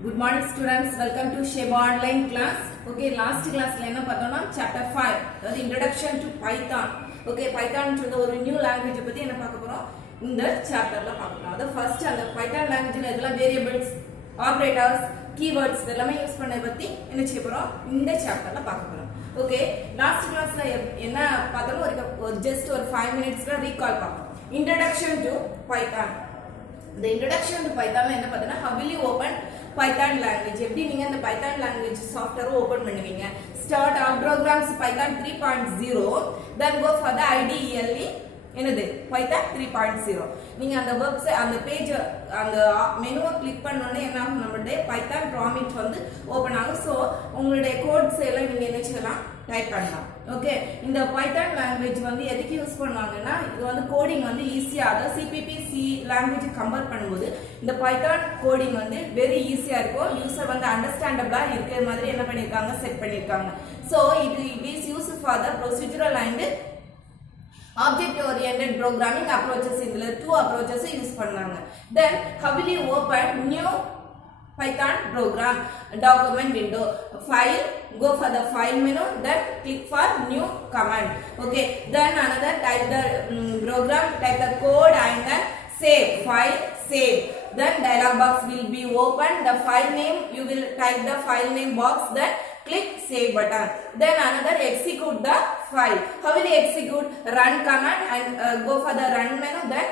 Good morning students, welcome to Sheba online class. Okay, last class la enna pathona chapter 5, that is introduction to Python. Okay, Python to the new language pathi enna paakaporom indha chapter la paakaporom. Adu first and Python language la edala variables, operators, keywords idellame use panna pathi enna cheyaporom indha chapter la paakaporom. Okay, last class la enna pathom just or 5 minutes la recall paapom. Introduction to Python. The introduction to Python la enna pathana how will you open Python language எப்படி நீங்க இந்த Python language software open பண்ணுவீங்க start our programs Python 3.0 then go for the IDE என்னது Python 3.0 நீங்க அந்த website அந்த page அந்த மெனுவை click பண்ண உடனே என்ன ஆகும் நம்மளுடைய Python prompt வந்து ஓபன் ஆகும் சோ உங்களுடைய கோட்ஸ் எல்லாம் நீங்க என்ன செய்யலாம் டைப் பண்ணலாம் ஓகே இந்த Python language வந்து எதுக்கு யூஸ் பண்ணுவாங்கன்னா இது வந்து கோடிங் வந்து ஈஸியா அத CPP C language கம்பேர் பண்ணும்போது இந்த Python கோடிங் வந்து வெரி ஈஸியா இருக்கும் யூசர் வந்து அண்டர்ஸ்டாண்டபிளா இருக்கிற மாதிரி என்ன பண்ணிருக்காங்க செட் பண்ணிருக்காங்க so it is used for the procedural and object oriented programming approaches இதுல two approaches யூஸ் பண்ணாங்க then how will you open new Python program document window file go for the file menu then click for new command okay then another type the program type the code and then save file save then dialog box will be open the file name you will type the file name box then click save button then another execute the file how will you execute run command and go for the run menu then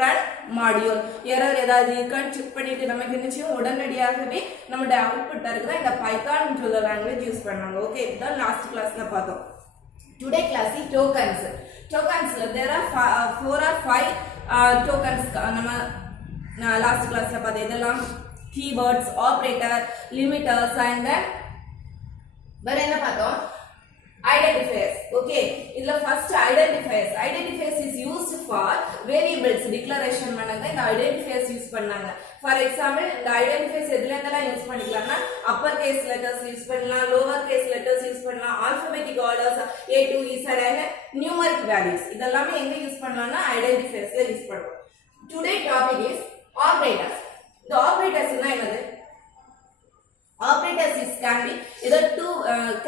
run module error ஏதாவது இருக்கான்னு check பண்ணிட்டு நமக்கு என்னச்சு உடனடியாகவே நம்மளோட output இருக்குதா இந்த Python ன்ற language யூஸ் பண்ணாங்க ஓகே இதான் லாஸ்ட் கிளாஸ்ல பார்த்தோம் today class is tokens there are 4 or 5 tokens நம்ம லாஸ்ட் கிளாஸ்ல பார்த்தோம் இதெல்லாம் keywords operator limiters and then வேற என்ன பார்த்தோம் identifiers okay இதுல first identifiers is used for variables declaration பண்ணாங்க இந்த identifiers யூஸ் பண்ணாங்க for example இந்த identifiers எதுல இருந்தெல்லாம் யூஸ் பண்ணிக்கலாம்னா upper case letters யூஸ் பண்ணலாம் lower case letters யூஸ் பண்ணலாம் alphabetic orders a to z and numeric values இதெல்லாம் எங்க யூஸ் பண்ணலாம்னா identifiersல யூஸ் பண்ணுவோம் today topic is operators the operators என்னது operators is can be either to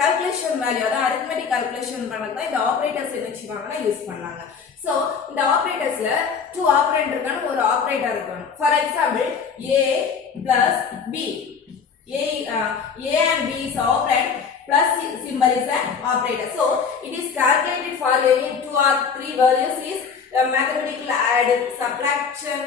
calculation value அத arithmetic calculation பண்ணா இந்த operators என்ன செய்வாங்கன்னா யூஸ் பண்ணாங்க சோ இந்த operatorஸ்ல two operand இருக்கான ஒரு operator இருக்கணும் for example a plus b a and b is operand plus symbol is an operator so it is calculated for any two or three values is mathematical add subtraction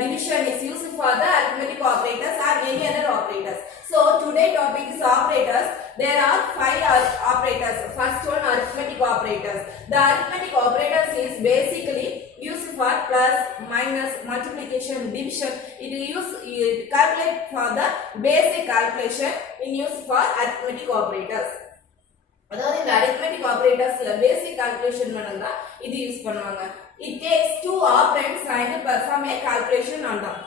division is used for the arithmetic operators or any other operators so today topic is operators there are 5 operators first one arithmetic operators the arithmetic operators is basically used for plus minus multiplication division it calculate for the basic calculation in use for arithmetic operators அதாவது இந்த arithmetic operatorsல basic calculation பண்ணா இது use பண்ணுவாங்க it takes two operands and perform a calculation on them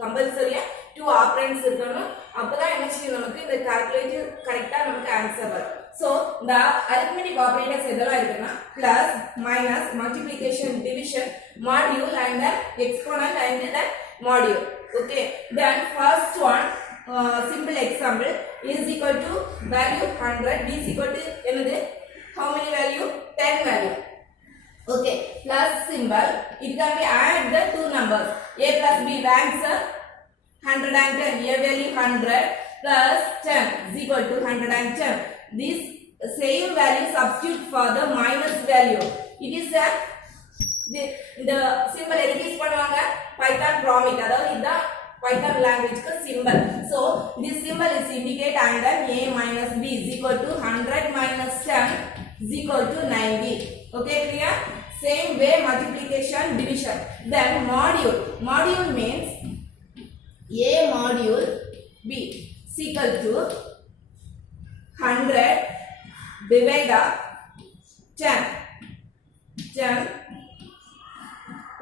compulsory two operands இருக்கணும் அப்பதான் என்ன செய்யும் நமக்கு இந்த calculate கரெக்ட்டா நமக்கு ஆன்சர் வரும் so the arithmetic operators எதெல்லாம் இருக்குன்னா plus minus multiplication division module and then exponent and then module okay then first one simple example is equal to value 100 b is equal to என்னது how many value 10 value okay plus symbol it can be add the two numbers a plus b answer 110 a value 100 plus 10 is equal to 110 this same value substitute for the minus value it is a the symbol எதுக்கு use பண்ணுவாங்க Python prompt அதாவது இந்த Python language ka symbol so this symbol is indicate and then a minus b is equal to 100 minus 10 is equal to 90 okay clear same way multiplication division then module means a module b is equal to 100 divided 10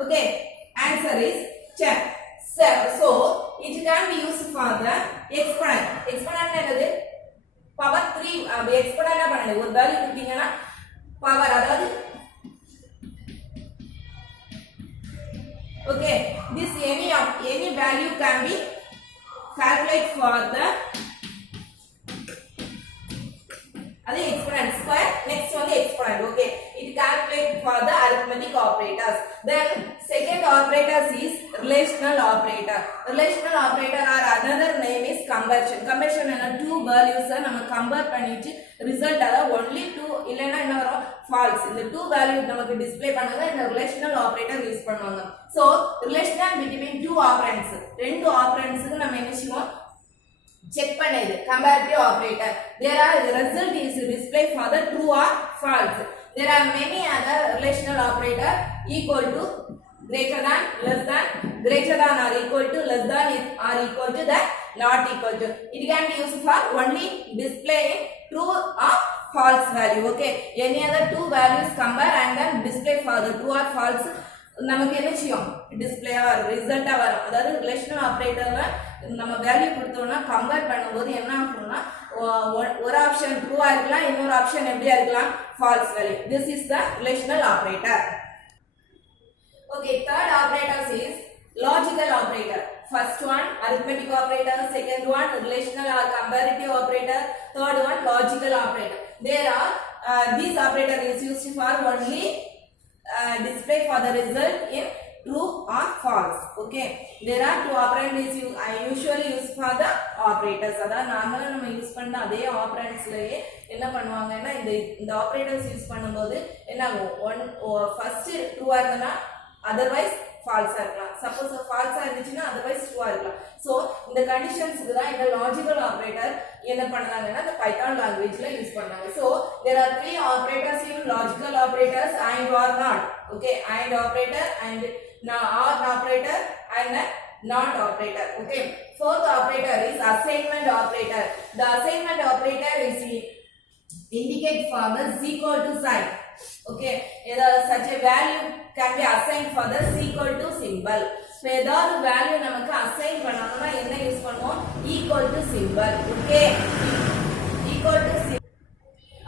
okay answer is 10 so it can be used for the exponent என்னது power 3 exponent பண்ணல ஒரு value கொடுத்தீங்கன்னா power அதாவது okay this any value can be calculate for the அது exponent square, next one the exponent. Okay, it calculate for the arithmetic operators. Then second operator is relational operator. Relational operator or another name is conversion. Conversion என்ன two values நம்ம compare பண்ணிட்டு result அத only two இல்லனா என்ன வரும் false. இந்த two values நமக்கு display பண்ணாங்க இந்த relational operator யூஸ் பண்ணுவாங்க. So relational between two operands. ரெண்டு operandsக்கு நம்ம என்ன செய்வோம் check பண்ணது comparative operator. There are the result is displayed for the true or false. There are many other relational operator equal to, greater than, less than, greater than or equal to, less than or equal to, that not equal to. It can be used for only display true or false value. Okay, any other two values compare and then display for the true or false நமக்கு என்ன செய்யும் display R ரிசல்ட்டா வரும். அதாவது relational ஆபரேட்டர்ல நம்ம value கொடுத்தோம்னா compare பண்ணும்போது என்ன ஆகும்னா ஒரு ஆப்ஷன் ட்ரூவா இருக்கலாம், இன்னொரு ஆப்ஷன் எப்படியா இருக்கலாம் false value. This is the relational operator. Okay, third operator is logical operator. First one arithmetic operator, second one relational or comparative operator, third one logical operator. There are these operator is used for only display for the result in true or false. Okay, there are two operands is I usually use for the operators. அத நார்மலா நம்ம use பண்ண அதே ஆபரண்ட்ஸ்லயே என்ன பண்ணுவாங்கன்னா இந்த operators use பண்ணும்போது என்ன ஆகும் ஃபர்ஸ்ட் ட்ரூவா இருந்தா otherwise ஃபால்ஸா இருக்கலாம், சப்போஸ் ஃபால்ஸா இருந்துச்சுன்னா otherwise ட்ரூவா இருக்கலாம். சோ இந்த கண்டிஷன்ஸ்க்கு தான் இந்த லாஜிக்கல் ஆபரேட்டர் என்ன பண்ணாங்கன்னா இந்த பைதான் லாங்குவேஜ்ல யூஸ் பண்ணாங்க. So there are three operators in logical operators, and or not. Okay, and operator and or operator and not operator. Okay, fourth operator is assignment operator. The assignment operator is indicate for the z equal to sign. Okay, such a value can be assigned for the z equal to symbol. So ஏதாவது value நமக்கு assign பண்ணனும்னா என்ன use பண்ணுவோம் equal to symbol. Okay, equal to symbol.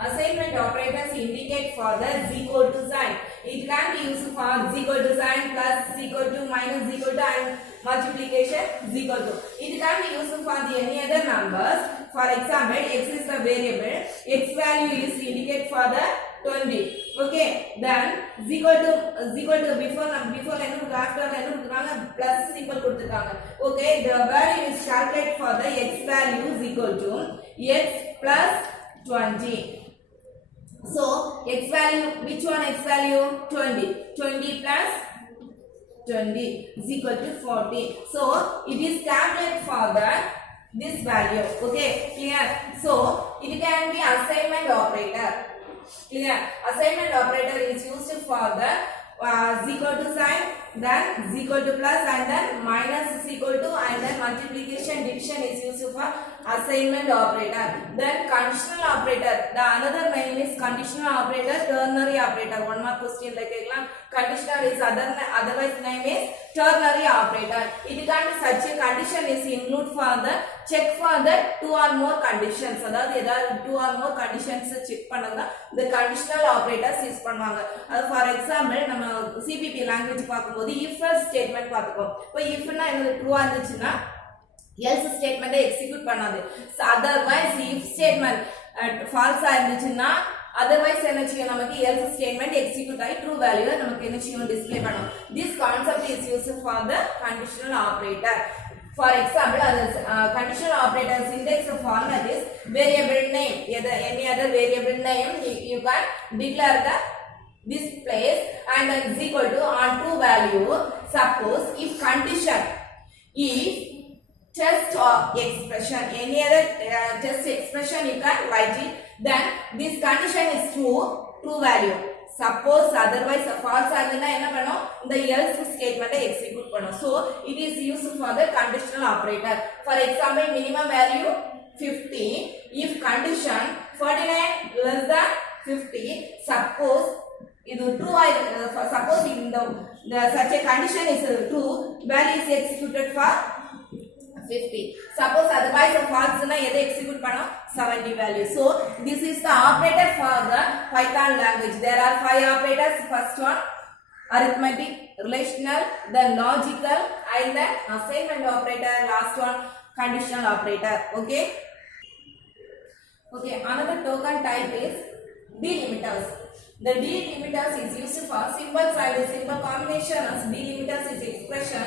Assignment operators indicate for the z equal to sign. It can be used for z equal to sign, plus z equal to, minus z equal to, and multiplication z equal to. It can be used for the any other numbers. For example, x is the variable, x value is indicate for the 20. Okay, then z equal to before என்ன after என்ன கொடுத்தாங்க plus symbol கொடுத்திருக்காங்க. Okay, the value is calculated for the x value is equal to x plus 20. So x value, which one x value? 20. 20 plus 20 is equal to 40. So it is calculated for the this value. Okay, clear? So it can be assignment operator. Clear? Assignment operator is used for the z equal to sign, then z equal to plus, and then minus z equal to, and then multiplication division is used for assignment operator. Then conditional operator, the another name is conditional operator, ternary operator. One more question like conditional is otherwise name is ternary operator. It can be such a condition is include for the check for the two or more conditions. அதாவது ஏதாவது two or more conditions check பண்ணா the conditional operators use பண்ணுவாங்க. For example நம்ம CPP language பார்க்கும்போது if else statement பார்த்துக்கோம். இப்போ if னா என்ன ட்ரூவா இருந்துச்சுன்னா else statement எக்ஸிக்யூட் பண்ணாது. otherwise if statement false ஆ இருந்துச்சுன்னா otherwise என்ன செய்யும் நமக்கு else statement execute ஆகி true value நமக்கு என்ன செய்யும் display பண்ணும். This concept is used for the conditional operator. For example, conditional operator syntax format is variable name. Any other variable name you can declare this place and then is equal to on true value. Suppose if condition, if test or expression, any other test expression you can write it, then this condition is true value. Suppose otherwise false ஆகுதுன்னா என்ன பண்ணும் இந்த else statement execute பண்ணும். So it is used for the conditional operator. For example, minimum value 50, if condition 49 less than 50, suppose இது true suppose in the such a condition is true, value is executed for 50. Suppose otherwise false na எதை execute பண்ணோம் 70 value. So this is the operator for the Python language. There are 5 operators. First one arithmetic, relational, then logical, and then assignment operator. Last one conditional operator. Okay. Okay, another token type is delimiters. The delimiters is used for simple side symbol combination. As delimiters is expression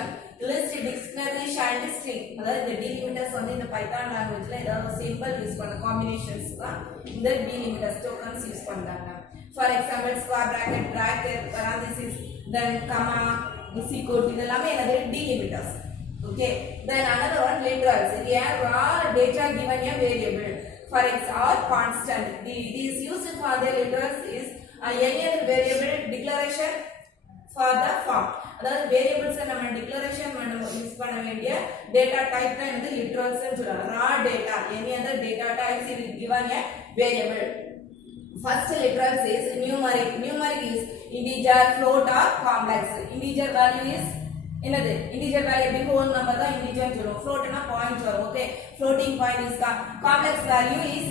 list dictionary child string. அதாவது the delimiters வந்து இந்த Python languageல ஏதாவது symbol use பண்ண combinations தான் இந்த delimiters tokens use பண்றாங்க. For example, square bracket, bracket, parenthesis, then comma, is equal to இதெல்லாமே என்னது delimiters. Okay, then another one literals. Here raw data given a variable. For example, or constant. It is used for the literals is any other variable declaration for the form. அதாவது variables நம்ம declaration use பண்ண வேண்டிய data type தான் என்னது literals னு சொல்றாங்க. Raw data, any other data types is given a variable. First literals is numeric. Numeric is integer, float or complex. Integer value is என்னது integer value எப்படி whole number தான் integer னு சொல்றோம். float னா point வரும். Okay, floating point is complex value is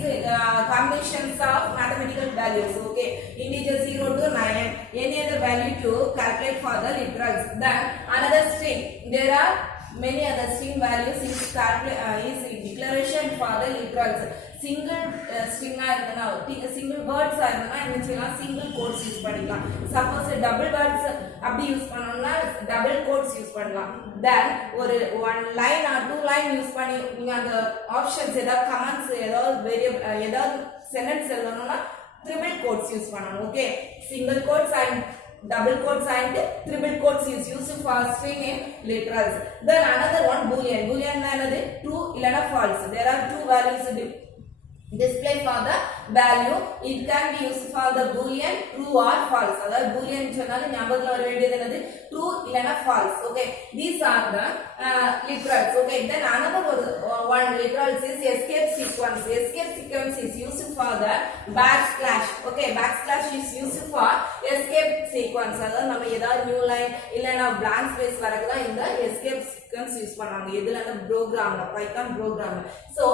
combinations of mathematical values. Okay, integer 0 to 9, any other value to calculate for the literals. Then another string, there are many other string values is declaration for the literals. Single string ஆ இருந்தா single words ஆ இருந்தா என்ன செய்யலாம், single quotes use பண்ணிக்கலாம். Suppose double words அப்படி use பண்ணோம்னா double quotes use பண்ணலாம். Then ஒரு one line or two line use பண்ணி நீங்க அந்த ஆப்ஷன்ஸ் ஏதாவது கமெண்ட்ஸ் ஏதாவது வேரியபிள் ஏதாவது சென்டென்ஸ் எழுதணும்னா triple quotes யூஸ் பண்ணணும். Okay, single quotes and double quotes and triple quotes is used for string in literals. Then another one boolean. Boolean na enadhu true illana false. There are two values display for the value. It can be used for the boolean true or false. Adha boolean சொன்னால ஞாபகத்துல வர வேண்டியது என்னது true இல்லனா false. Okay, these are the literals. Okay, then another one literals is escape sequence. Escape sequence is used for the backslash. Okay, backslash is used for escape sequence. அதாவது நம்ம ஏதாவது new line இல்லனா blank space வரக்குதா இந்த escape sequence use பண்றாங்க. எதுல அந்த ப்ரோகிராம்ல Python ப்ரோகிராம்ல. So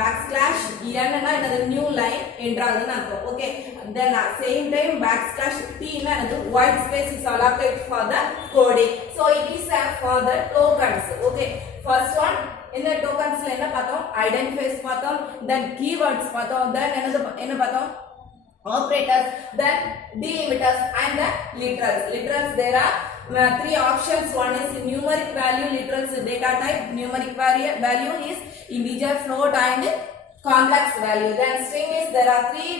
backslash என்னன்னா என்னது new line என்றாதுன்னு அர்த்தம். Okay, then same time backslash t னா என்னது white space is allocated for the coding. So it is for the tokens. Okay, first one இந்த tokensல என்ன பார்த்தோம், identifiers பார்த்தோம், then keywords பார்த்தோம், then என்ன பார்த்தோம் operators, then delimiters and the literals. Literals there are three options. One is numeric value, literals data type. Numeric value is integer, float and complex value. Then string is there are three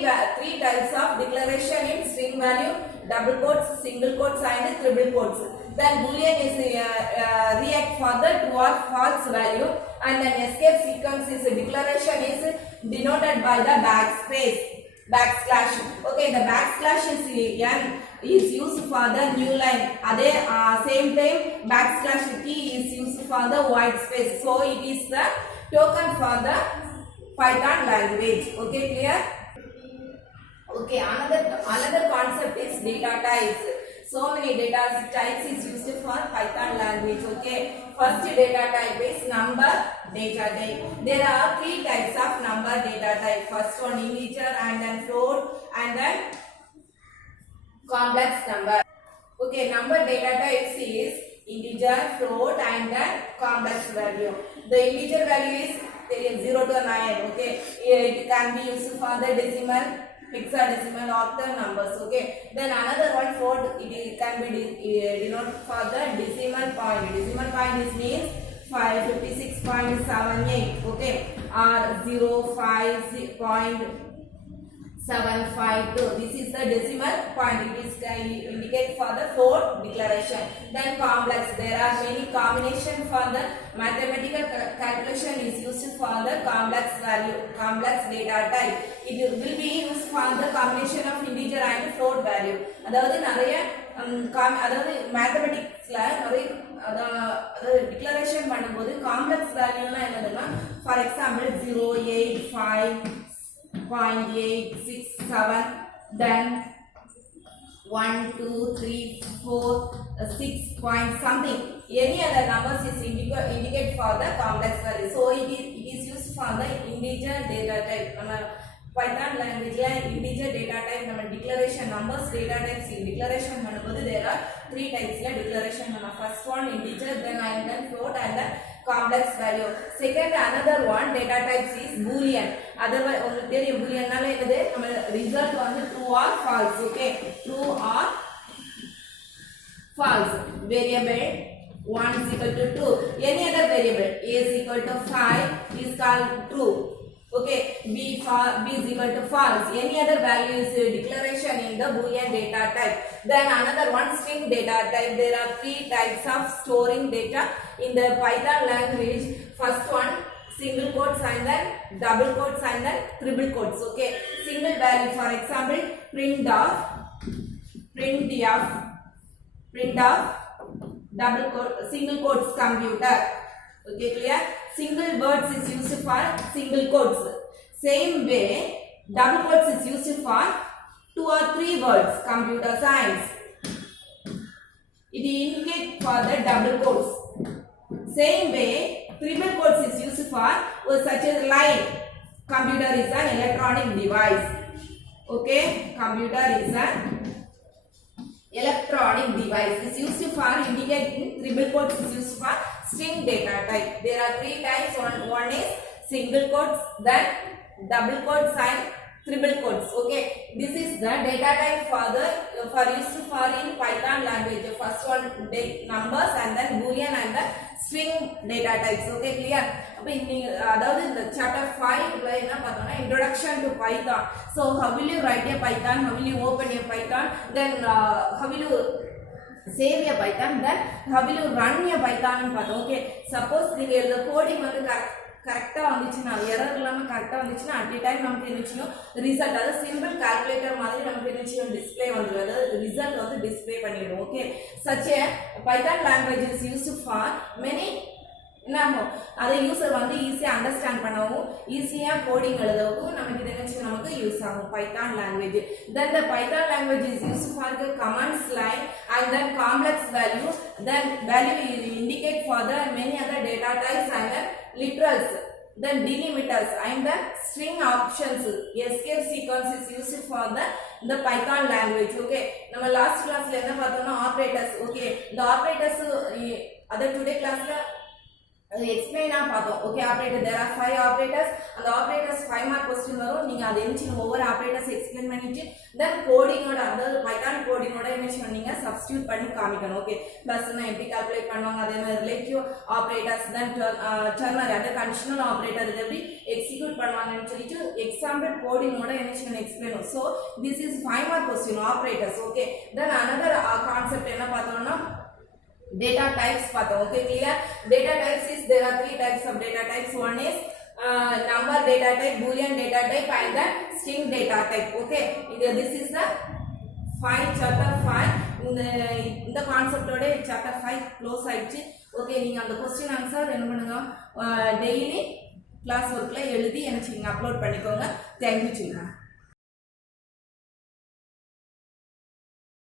types of declaration in string value: double quotes, single quotes and triple quotes. Then boolean is react for the true or false value, and then escape sequence is declaration is denoted by the backslash. Okay, the backslash is used for the new line. Adhe same time backslash t is used for the white space. So it is the token for the Python language. Okay, clear? Okay, another concept is data types. So many data types is used for Python language. Okay, first data type is number data type. There are three types of number data type. First one integer, and then float, and then complex number. Okay, number data types is integer, float and then complex value. The integer value is 0 to 9. Okay, it can be used for the decimal, hexadecimal, octal numbers. Okay, then another one float, it can be denoted for the decimal point. Decimal point is means 556.78. Okay, or 0.752. This is the decimal point. It is indicate for the float declaration. Then complex, there are many combination for the mathematical calculation is used for the complex value, complex data type. It will be used for the combination of integer and float value. அதாவது நிறைய அதாவது மேத்தமெட்டிக்ஸ்ல நிறைய அதாவது declaration பண்ணும்போது complex வேல்யூனா என்னதுன்னா for example 0.867, then 1 2 3 4 6 point something, any other numbers is indicate for the complex value. So it is used for the integer data type. Python language la integer data type நம்ம declaration numbers data types declaration பண்ணும்போது there are three types la declaration. First one integer, then float and then complex value. Second, another one data types is boolean. Otherwise உங்களுக்கு தெரியும் booleanனால என்னது நம்ம result வந்து true or false. Okay, true or false. Variable 1 is equal to 2. Any other variable a is equal to 5 is called true. Okay, b is equal to false. Any other value is declaration in the boolean data type. Then another one, string data type. There are 3 types of storing data in the Python language. First one, single quotes and then double quotes and then triple quotes. Okay, single value, for example, print of double quote, single quotes computer. Okay, clear? Single words is used for single quotes. Same way, double quotes is used for 2 or 3 words. Computer science. It indicates for the double quotes. Same way, triple quotes is used for such as line. Computer is an electronic device. Okay, computer is an electronic device. Is used for indicating triple quotes is used for string data type. There are 3 types. One is single quotes, then double quotes and triple quotes. Okay, this is the data type for used for in Python language. First one numbers and then boolean and then string data types. Okay, clear? அதாவது இந்த chapter 5 ல என்ன பார்த்தோம்னா introduction to Python. So how will you write a Python, how will you open a Python, then how will you save a Python, then how will you run a Python னு பார்த்தோம். Okay, suppose நீங்க எழுத coding வந்து கரெக்டா வந்துச்சுன்னா, error இல்லாம கரெக்டா வந்துச்சுன்னா at a time நமக்கு என்ன செய்யும், ரிசல்ட் அதாவது சிம்பிள் கால்குலேட்டர் மாதிரி நமக்கு என்ன செய்யும், டிஸ்ப்ளே வந்துடும், அதாவது ரிசல்ட் வந்து டிஸ்ப்ளே பண்ணிடும். Okay, such a Python language is used for many என்னகும் அதை யூசர் வந்து ஈஸியா அண்டர்ஸ்டாண்ட் பண்ணவும், ஈஸியா கோடிங் எழுதவும் நமக்கு இது என்ன செய்யும், நமக்கு யூஸ் ஆகும் Python language. Then the Python language is used for the commands line and then complex value. Then value is indicate for the many other data types and then literals, then delimiters and the string options. Escape sequence is used for the Python language. Okay, நம்ம last கிளாஸ்ல என்ன பார்த்தோம்னா operators. Okay, இந்த operators அத today கிளாஸ்ல explain பார்த்தோம். Okay, operator there are 5 operators. அந்த operators 5 mark question வரும். நீங்க அதை என்ன ஒவ்வொரு ஆபரேட்டர்ஸ் எக்ஸ்பிளைன் பண்ணிட்டு தென் கோடிங்கோட அதாவது பைதான் கோடிங்கோட என்ன பண்ணீங்க சப்ஸ்டிட்யூட் பண்ணி காமிக்கணும். ஓகே, பிளஸ்னா எப்படி கால்குலேட் பண்ணுவாங்க, அதே மாதிரி ரிலேட்டிவ் ஆபரேட்டர்ஸ் தென் டர்னரி அத கண்டிஷனல் ஆபரேட்டர் இது எப்படி எக்ஸிக்யூட் பண்ணுவாங்கன்னு சொல்லிட்டு எக்ஸாம்பிள் கோடிங்கோட என்ன பண்ணி explain. So this is 5 mark question operators. Okay, then another concept என்ன பார்த்தோம்னா data types பார்த்தோம். Okay, clear? Data types is there are 3 types of data types. One is number data type, boolean data type and then string data type. Okay, this is the chapter 5. இந்த கான்செப்டோட chapter 5 close ஆயிடுச்சு. Okay, நீங்க அந்த question answer என்ன பண்ணுங்க, daily class ஒர்க்ல எழுதி என்ன செய்யுங்க, அப்லோட் பண்ணிக்கோங்க. Thank you children.